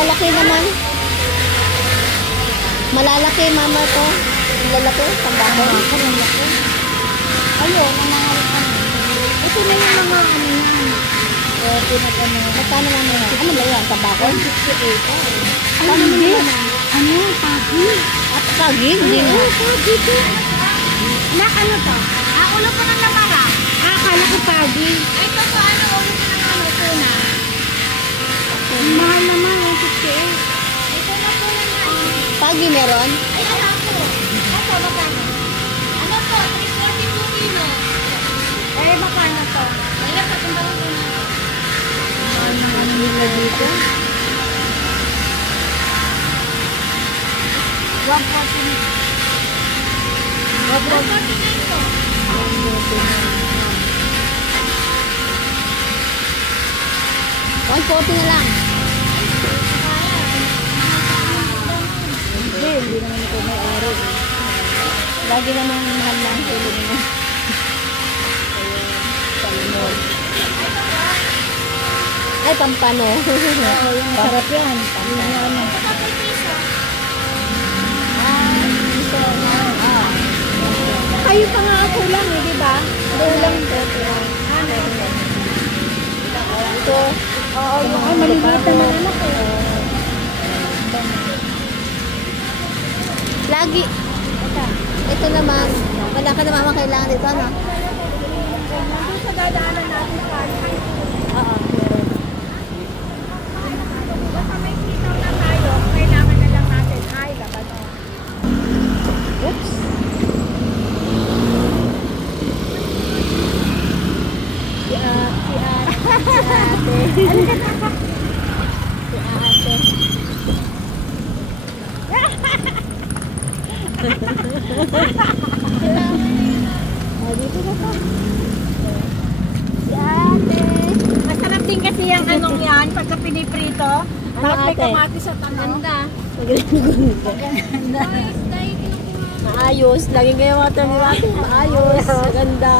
Malalaki naman. Malalaki, mama to. Malalaki, tambako. Ayun, ang mga ano. Ito na yung mga ano yan. Pinag-ano. Magkano naman yan? Ano ba yan? Tambako? 168. Ano yun? Ano? Pagi. At pagi? Hindi na. Pagi to. Nak, ano to? Ulo ko ng lamara. Akala ko pagi. Ay, ito po, ano, ulo ko ng ano, tuna. Mahal naman, 168. Ito na po naman. Pagi meron? Ay, ano po? Ito, magkano? Ano po, 342 kilo. Eh, magkano to? Wala pa, tumbang ko na. Mahal naman nila dito. 149 po. 140 na lang. Hindi naman ito may araw. Lagi naman mahal na ang tulog mo. Palimon. Ay, pampano. Sarap yan. Pampano. Kayo pa nga ako lang eh, di ba? Kulang po. Ito. Oo, yung maliliit na anak eh. Lagi. Ito naman. Wala ka naman kailangan dito, ano? Nandun sa dadaanan natin sa Oo. basta may sitaw na tayo, kailangan na lang natin ay labano. Oops. Si ate. Dito ka pa. Si ate. Masarap din kasi yung anong yan, pagka piniprito. Tapos may ate? kamatis at ano. Ganda. Ganda. Maayos. Lagi kayo mga tabi natin. Maayos. Maganda.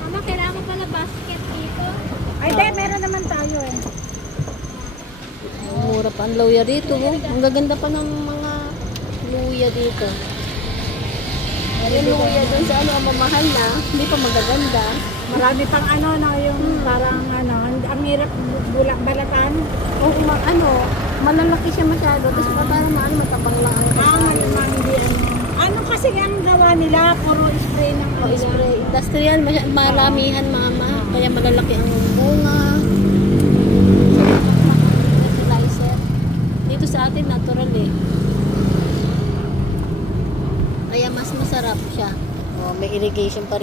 Mama, kailangan mo pala basket dito. Ay, di, meron naman tayo eh. Mura pa ang luya dito. Oh. Ang gaganda pa ng mga luya dito. Yung luya dun sa ano, mamahal na. Hindi pa magaganda. Marami pang ano, no, yung parang ano, ang hirap balatan. O ano, malalaki siya masyado. Tapos parang matabang lang. Malamang hindi ano. Ano kasi ang gawa nila? Puro spray ng O spray. Industrial, maramihan mama. Kaya malalaki ang bunga. Fertilizer. Dito sa atin, natural eh. Kaya mas masarap siya. O, may irrigation pa rin.